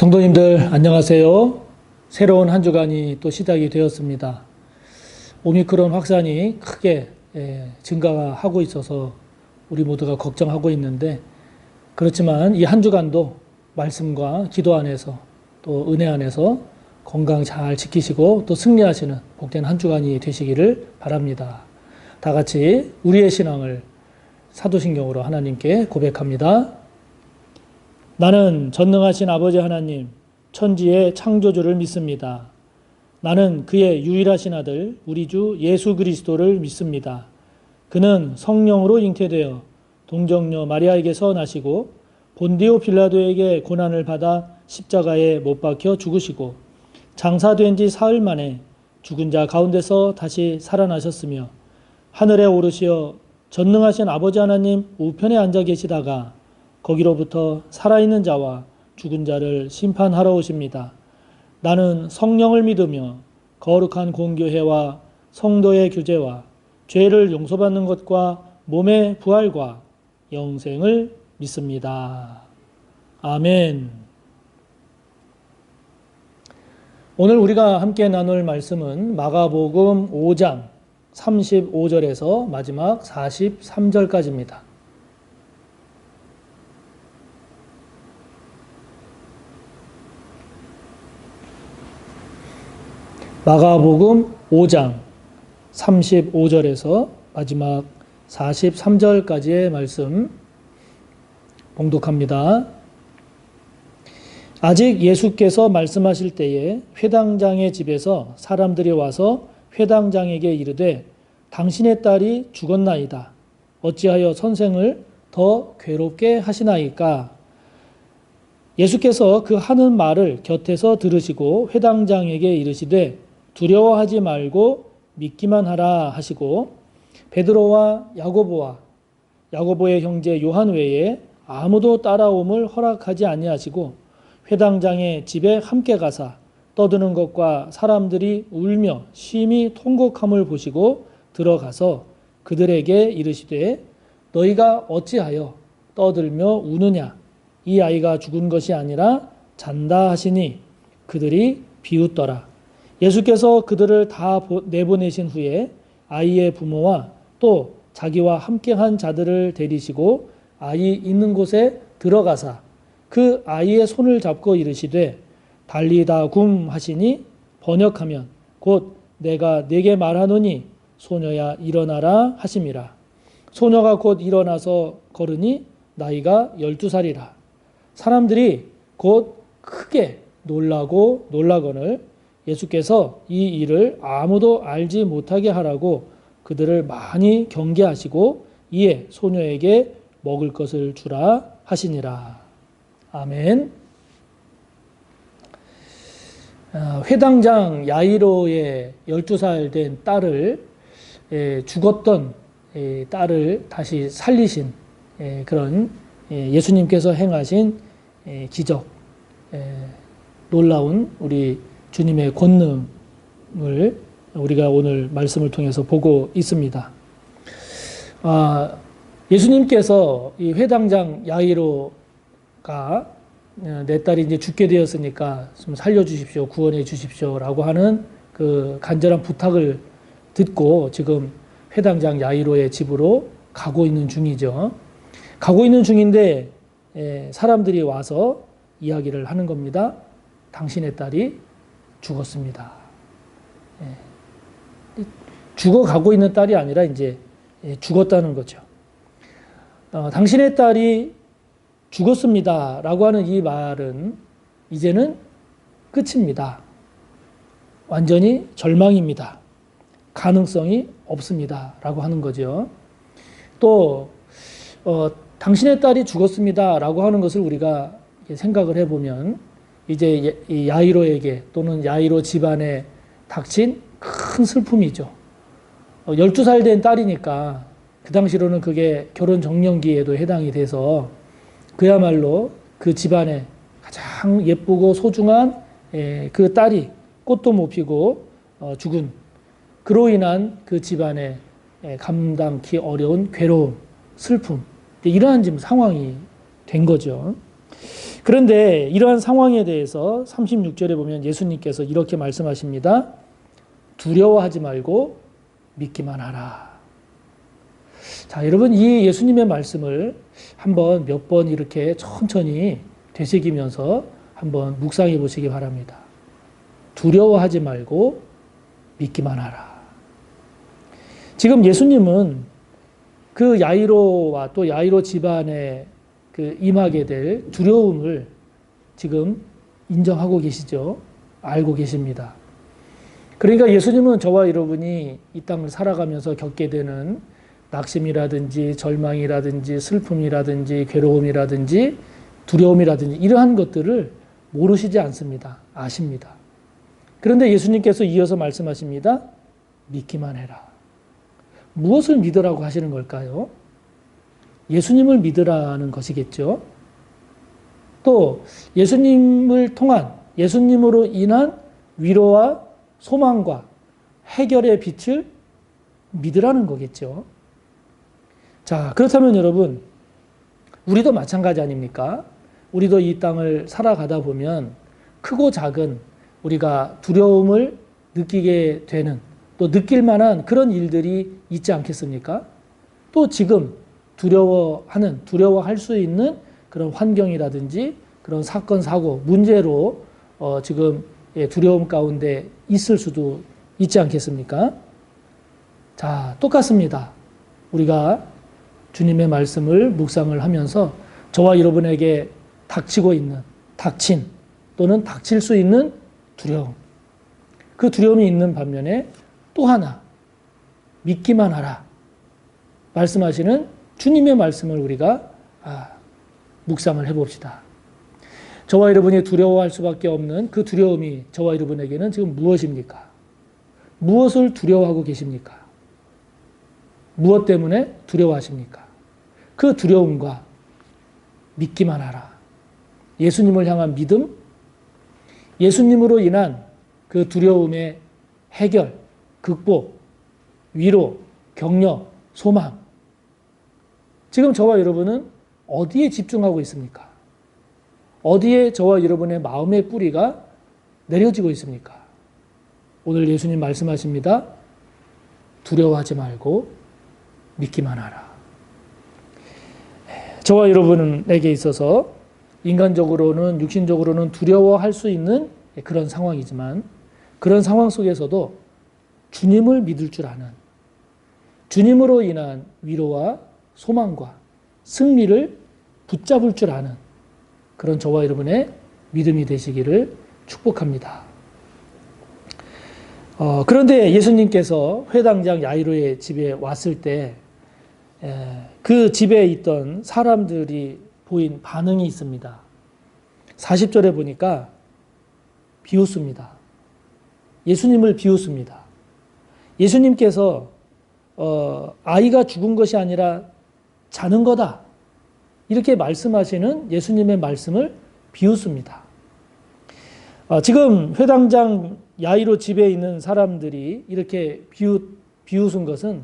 성도님들 안녕하세요. 새로운 한 주간이 또 시작이 되었습니다. 오미크론 확산이 크게 증가하고 있어서 우리 모두가 걱정하고 있는데, 그렇지만 이 한 주간도 말씀과 기도 안에서 또 은혜 안에서 건강 잘 지키시고 또 승리하시는 복된 한 주간이 되시기를 바랍니다. 다 같이 우리의 신앙을 사도신경으로 하나님께 고백합니다. 나는 전능하신 아버지 하나님, 천지의 창조주를 믿습니다. 나는 그의 유일하신 아들, 우리 주 예수 그리스도를 믿습니다. 그는 성령으로 잉태되어 동정녀 마리아에게서 나시고 본디오 빌라도에게 고난을 받아 십자가에 못 박혀 죽으시고 장사된 지 사흘 만에 죽은 자 가운데서 다시 살아나셨으며 하늘에 오르시어 전능하신 아버지 하나님 우편에 앉아 계시다가 거기로부터 살아있는 자와 죽은 자를 심판하러 오십니다. 나는 성령을 믿으며 거룩한 공교회와 성도의 교제와 죄를 용서받는 것과 몸의 부활과 영생을 믿습니다. 아멘. 오늘 우리가 함께 나눌 말씀은 마가복음 5장 35절에서 마지막 43절까지입니다. 마가복음 5장 35절에서 마지막 43절까지의 말씀 봉독합니다. 아직 예수께서 말씀하실 때에 회당장의 집에서 사람들이 와서 회당장에게 이르되 당신의 딸이 죽었나이다. 어찌하여 선생을 더 괴롭게 하시나이까? 예수께서 그 하는 말을 곁에서 들으시고 회당장에게 이르시되 두려워하지 말고 믿기만 하라 하시고 베드로와 야고보와 야고보의 형제 요한 외에 아무도 따라옴을 허락하지 아니하시고 회당장의 집에 함께 가사 떠드는 것과 사람들이 울며 심히 통곡함을 보시고 들어가서 그들에게 이르시되 너희가 어찌하여 떠들며 우느냐? 이 아이가 죽은 것이 아니라 잔다 하시니 그들이 비웃더라. 예수께서 그들을 다 내보내신 후에 아이의 부모와 또 자기와 함께한 자들을 데리시고 아이 있는 곳에 들어가사 그 아이의 손을 잡고 이르시되 달리다 굼 하시니 번역하면 곧 내가 네게 말하노니 소녀야 일어나라 하심이라. 소녀가 곧 일어나서 걸으니 나이가 12살이라. 사람들이 곧 크게 놀라거늘 예수께서 이 일을 아무도 알지 못하게 하라고 그들을 많이 경계하시고 이에 소녀에게 먹을 것을 주라 하시니라. 아멘. 회당장 야이로의 12살 된 딸을 죽었던 딸을 다시 살리신 그런 예수님께서 행하신 기적, 놀라운 우리 주님의 권능을 우리가 오늘 말씀을 통해서 보고 있습니다. 예수님께서 이 회당장 야이로가 내 딸이 이제 죽게 되었으니까 좀 살려주십시오, 구원해 주십시오라고 하는 그 간절한 부탁을 듣고 지금 회당장 야이로의 집으로 가고 있는 중이죠. 가고 있는 중인데 사람들이 와서 이야기를 하는 겁니다. 당신의 딸이 죽었습니다. 죽어가고 있는 딸이 아니라 이제 죽었다는 거죠. 당신의 딸이 죽었습니다 라고 하는 이 말은 이제는 끝입니다. 완전히 절망입니다. 가능성이 없습니다 라고 하는 거죠. 또 당신의 딸이 죽었습니다 라고 하는 것을 우리가 생각을 해보면 이제 이 야이로에게 또는 야이로 집안에 닥친 큰 슬픔이죠. 12살 된 딸이니까 그 당시로는 그게 결혼 정년기에도 해당이 돼서 그야말로 그 집안에 가장 예쁘고 소중한 그 딸이 꽃도 못 피고 죽은, 그로 인한 그 집안의 감당기 어려운 괴로움, 슬픔, 이러한 지금 상황이 된 거죠. 그런데 이러한 상황에 대해서 36절에 보면 예수님께서 이렇게 말씀하십니다. 두려워하지 말고 믿기만 하라. 자, 여러분 이 예수님의 말씀을 한번 몇 번 이렇게 천천히 되새기면서 한번 묵상해 보시기 바랍니다. 두려워하지 말고 믿기만 하라. 지금 예수님은 그 야이로와 또 야이로 집안에 그 임하게 될 두려움을 지금 인정하고 계시죠. 알고 계십니다. 그러니까 예수님은 저와 여러분이 이 땅을 살아가면서 겪게 되는 낙심이라든지 절망이라든지 슬픔이라든지 괴로움이라든지 두려움이라든지 이러한 것들을 모르시지 않습니다. 아십니다. 그런데 예수님께서 이어서 말씀하십니다. 믿기만 해라. 무엇을 믿으라고 하시는 걸까요? 예수님을 믿으라는 것이겠죠. 또 예수님을 통한 예수님으로 인한 위로와 소망과 해결의 빛을 믿으라는 거겠죠. 자, 그렇다면 여러분, 우리도 마찬가지 아닙니까? 우리도 이 땅을 살아가다 보면 크고 작은 우리가 두려움을 느끼게 되는 또 느낄 만한 그런 일들이 있지 않겠습니까? 또 지금 두려워할 수 있는 그런 환경이라든지 그런 사건, 사고, 문제로 지금 두려움 가운데 있을 수도 있지 않겠습니까? 자, 똑같습니다. 우리가 주님의 말씀을 묵상을 하면서 저와 여러분에게 닥친 또는 닥칠 수 있는 두려움. 그 두려움이 있는 반면에 또 하나, 믿기만 하라. 말씀하시는 주님의 말씀을 우리가 묵상을 해봅시다. 저와 여러분이 두려워할 수밖에 없는 그 두려움이 저와 여러분에게는 지금 무엇입니까? 무엇을 두려워하고 계십니까? 무엇 때문에 두려워하십니까? 그 두려움과 믿기만 하라. 예수님을 향한 믿음, 예수님으로 인한 그 두려움의 해결, 극복, 위로, 격려, 소망. 지금 저와 여러분은 어디에 집중하고 있습니까? 어디에 저와 여러분의 마음의 뿌리가 내려지고 있습니까? 오늘 예수님 말씀하십니다. 두려워하지 말고 믿기만 하라. 저와 여러분에게 있어서 인간적으로는 육신적으로는 두려워할 수 있는 그런 상황이지만 그런 상황 속에서도 주님을 믿을 줄 아는 주님으로 인한 위로와 소망과 승리를 붙잡을 줄 아는 그런 저와 여러분의 믿음이 되시기를 축복합니다. 그런데 예수님께서 회당장 야이로의 집에 왔을 때 그 집에 있던 사람들이 보인 반응이 있습니다. 40절에 보니까 비웃습니다. 예수님을 비웃습니다. 예수님께서 아이가 죽은 것이 아니라 자는 거다. 이렇게 말씀하시는 예수님의 말씀을 비웃습니다. 지금 회당장 야이로 집에 있는 사람들이 이렇게 비웃은 것은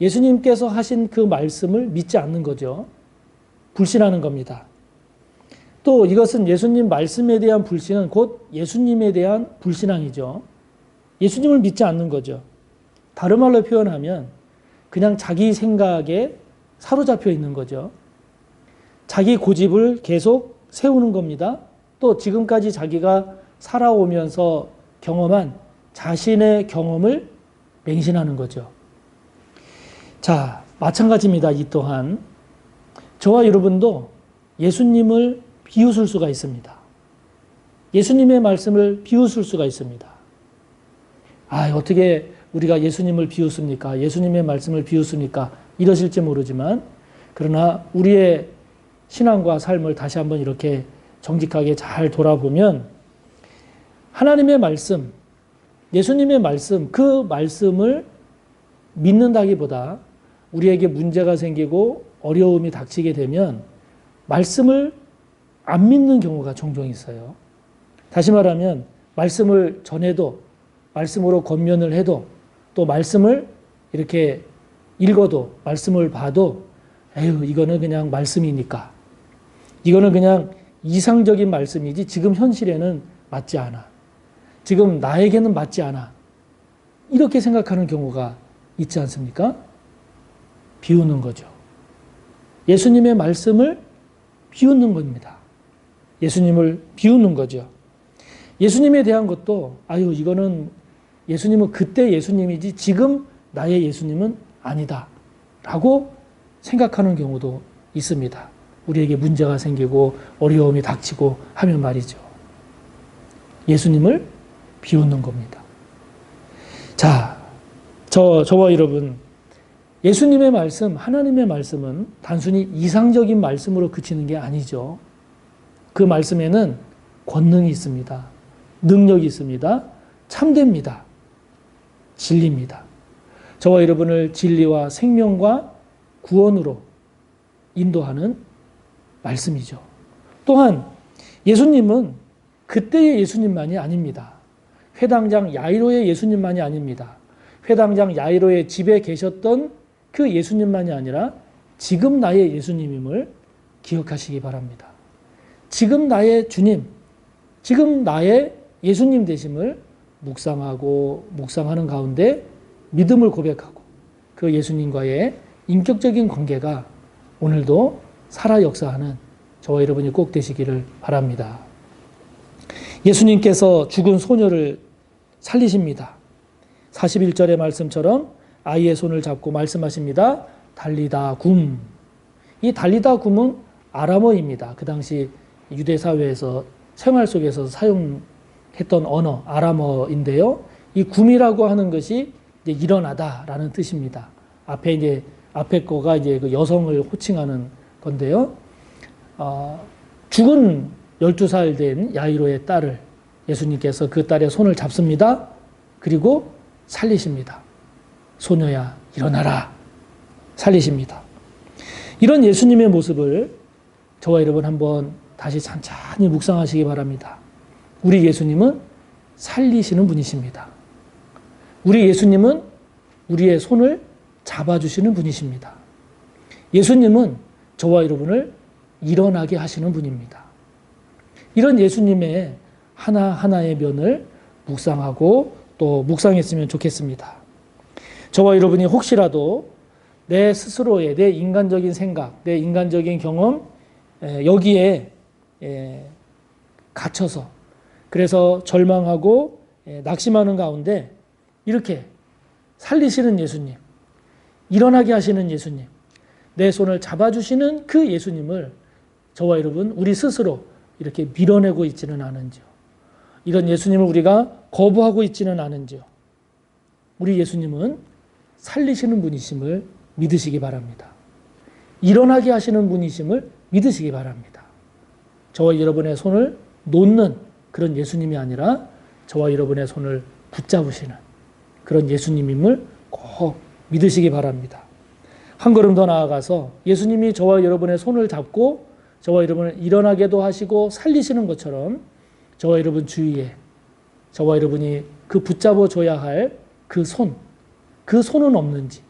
예수님께서 하신 그 말씀을 믿지 않는 거죠. 불신하는 겁니다. 또 이것은 예수님 말씀에 대한 불신은 곧 예수님에 대한 불신앙이죠. 예수님을 믿지 않는 거죠. 다른 말로 표현하면 그냥 자기 생각에 사로잡혀 있는 거죠. 자기 고집을 계속 세우는 겁니다. 또 지금까지 자기가 살아오면서 경험한 자신의 경험을 맹신하는 거죠. 자, 마찬가지입니다. 이 또한 저와 여러분도 예수님을 비웃을 수가 있습니다. 예수님의 말씀을 비웃을 수가 있습니다. 어떻게 우리가 예수님을 비웃습니까? 예수님의 말씀을 비웃습니까? 이러실지 모르지만 그러나 우리의 신앙과 삶을 다시 한번 이렇게 정직하게 잘 돌아보면 하나님의 말씀, 예수님의 말씀, 그 말씀을 믿는다기보다 우리에게 문제가 생기고 어려움이 닥치게 되면 말씀을 안 믿는 경우가 종종 있어요. 다시 말하면 말씀을 전해도 말씀으로 권면을 해도 또 말씀을 이렇게 읽어도 말씀을 봐도 이거는 그냥 말씀이니까 이거는 그냥 이상적인 말씀이지 지금 현실에는 맞지 않아. 지금 나에게는 맞지 않아. 이렇게 생각하는 경우가 있지 않습니까? 비웃는 거죠. 예수님의 말씀을 비웃는 겁니다. 예수님을 비웃는 거죠. 예수님에 대한 것도 이거는 예수님은 그때 예수님이지 지금 나의 예수님은 아니다 라고 생각하는 경우도 있습니다. 우리에게 문제가 생기고 어려움이 닥치고 하면 말이죠. 예수님을 비웃는 겁니다. 자, 저와 여러분, 예수님의 말씀, 하나님의 말씀은 단순히 이상적인 말씀으로 그치는 게 아니죠. 그 말씀에는 권능이 있습니다. 능력이 있습니다. 참됩니다. 진리입니다. 저와 여러분을 진리와 생명과 구원으로 인도하는 말씀이죠. 또한 예수님은 그때의 예수님만이 아닙니다. 회당장 야이로의 예수님만이 아닙니다. 회당장 야이로의 집에 계셨던 그 예수님만이 아니라 지금 나의 예수님임을 기억하시기 바랍니다. 지금 나의 주님, 지금 나의 예수님 되심을 묵상하는 가운데 믿음을 고백하고 그 예수님과의 인격적인 관계가 오늘도 살아 역사하는 저와 여러분이 꼭 되시기를 바랍니다. 예수님께서 죽은 소녀를 살리십니다. 41절의 말씀처럼 아이의 손을 잡고 말씀하십니다. 달리다 굼. 이 달리다 굼은 아람어입니다. 그 당시 유대 사회에서 생활 속에서 사용했던 언어 아람어인데요. 이 굼이라고 하는 것이 이제 일어나다라는 뜻입니다. 앞에 거가 이제 그 여성을 호칭하는 건데요. 죽은 12살 된 야이로의 딸을 예수님께서 그 딸의 손을 잡습니다. 그리고 살리십니다. 소녀야 일어나라. 살리십니다. 이런 예수님의 모습을 저와 여러분 한번 다시 찬찬히 묵상하시기 바랍니다. 우리 예수님은 살리시는 분이십니다. 우리 예수님은 우리의 손을 잡아주시는 분이십니다. 예수님은 저와 여러분을 일어나게 하시는 분입니다. 이런 예수님의 하나하나의 면을 묵상하고 또 묵상했으면 좋겠습니다. 저와 여러분이 혹시라도 내 스스로의 내 인간적인 생각, 내 인간적인 경험 여기에 갇혀서 그래서 절망하고 낙심하는 가운데 이렇게 살리시는 예수님, 일어나게 하시는 예수님, 내 손을 잡아주시는 그 예수님을 저와 여러분 우리 스스로 이렇게 밀어내고 있지는 않은지요. 이런 예수님을 우리가 거부하고 있지는 않은지요. 우리 예수님은 살리시는 분이심을 믿으시기 바랍니다. 일어나게 하시는 분이심을 믿으시기 바랍니다. 저와 여러분의 손을 놓는 그런 예수님이 아니라 저와 여러분의 손을 붙잡으시는 그런 예수님임을 꼭 믿으시기 바랍니다. 한 걸음 더 나아가서 예수님이 저와 여러분의 손을 잡고 저와 여러분을 일어나게도 하시고 살리시는 것처럼 저와 여러분 주위에 저와 여러분이 그 붙잡아 줘야 할 그 손은 없는지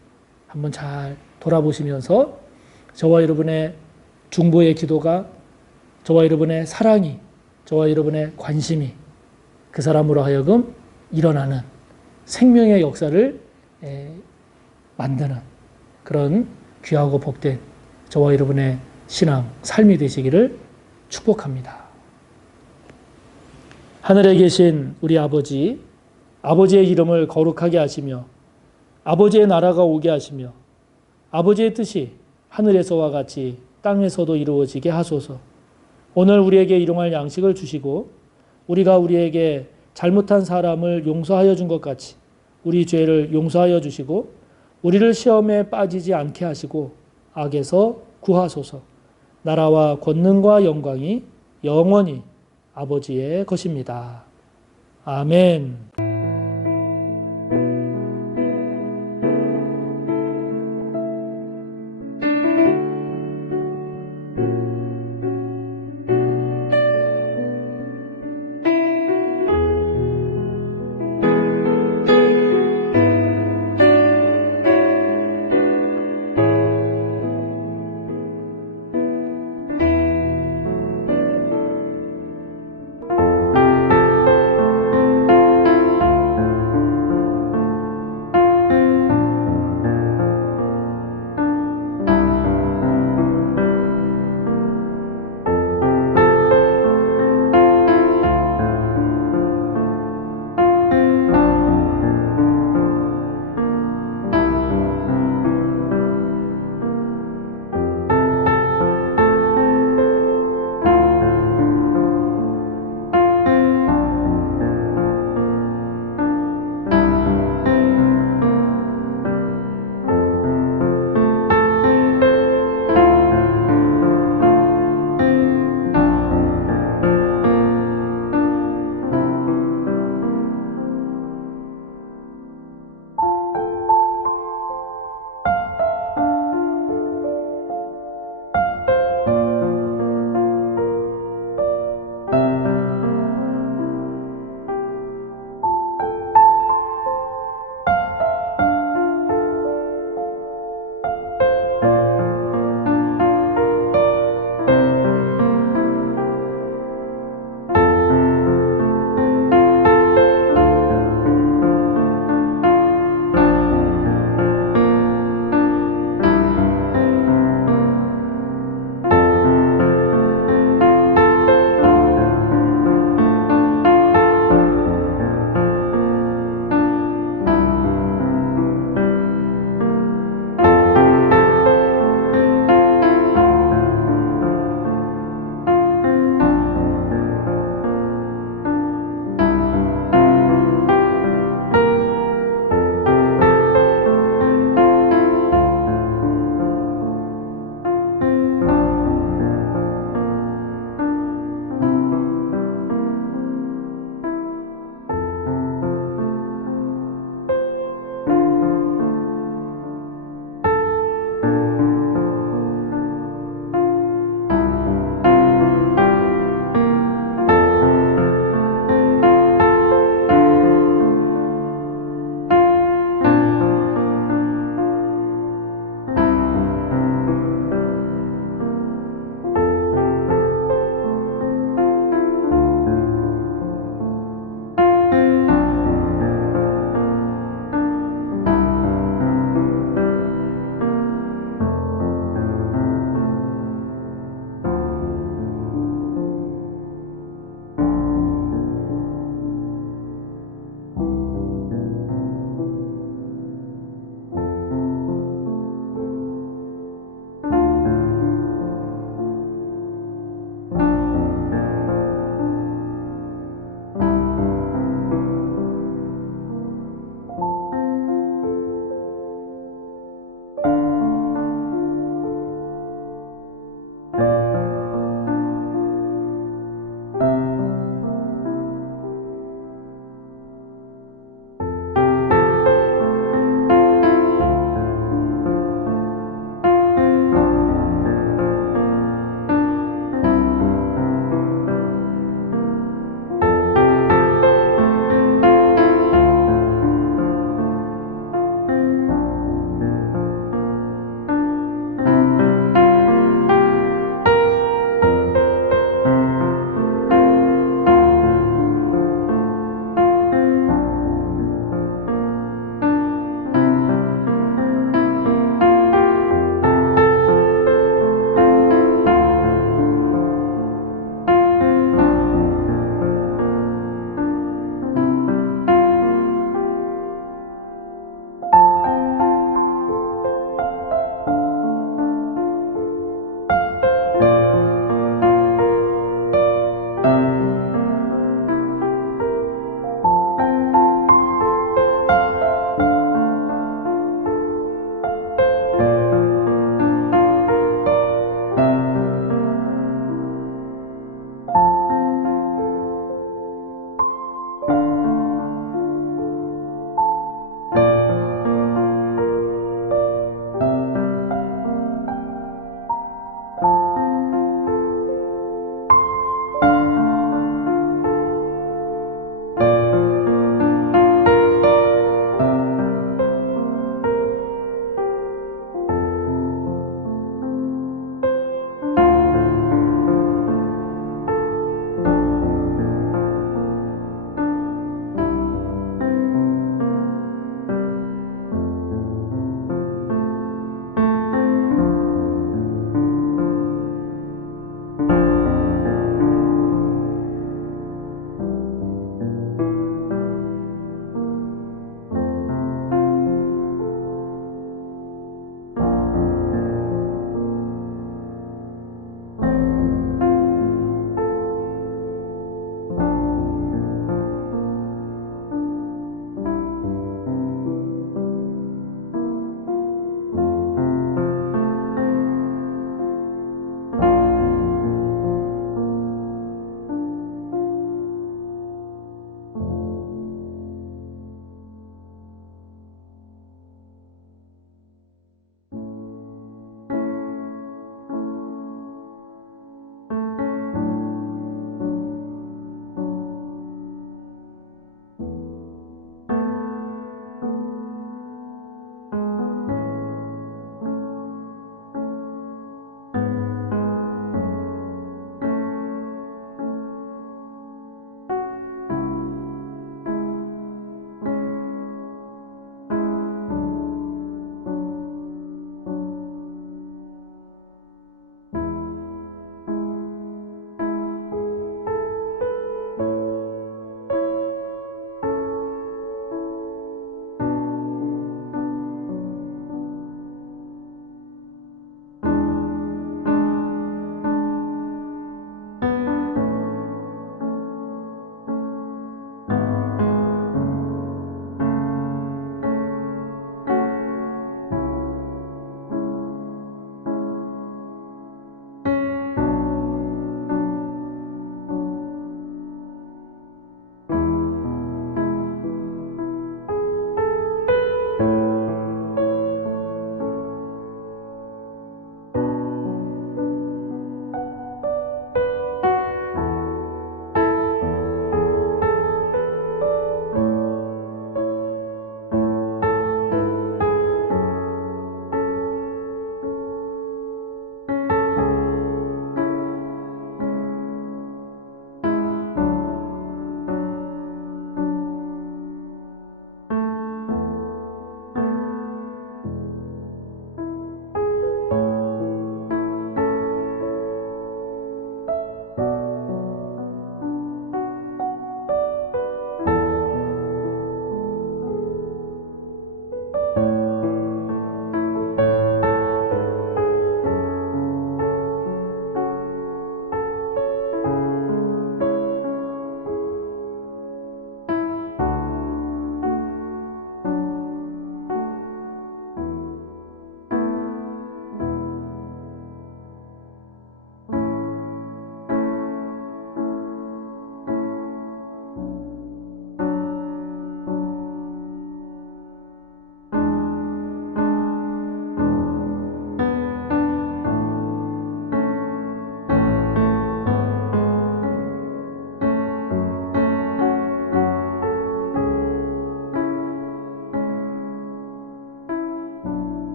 한번 잘 돌아보시면서 저와 여러분의 중보의 기도가 저와 여러분의 사랑이 저와 여러분의 관심이 그 사람으로 하여금 일어나는 생명의 역사를 만드는 그런 귀하고 복된 저와 여러분의 신앙, 삶이 되시기를 축복합니다. 하늘에 계신 우리 아버지, 아버지의 이름을 거룩하게 하시며 아버지의 나라가 오게 하시며 아버지의 뜻이 하늘에서와 같이 땅에서도 이루어지게 하소서. 오늘 우리에게 일용할 양식을 주시고 우리가 우리에게 잘못한 사람을 용서하여 준 것 같이 우리 죄를 용서하여 주시고 우리를 시험에 빠지지 않게 하시고 악에서 구하소서. 나라와 권능과 영광이 영원히 아버지의 것입니다. 아멘.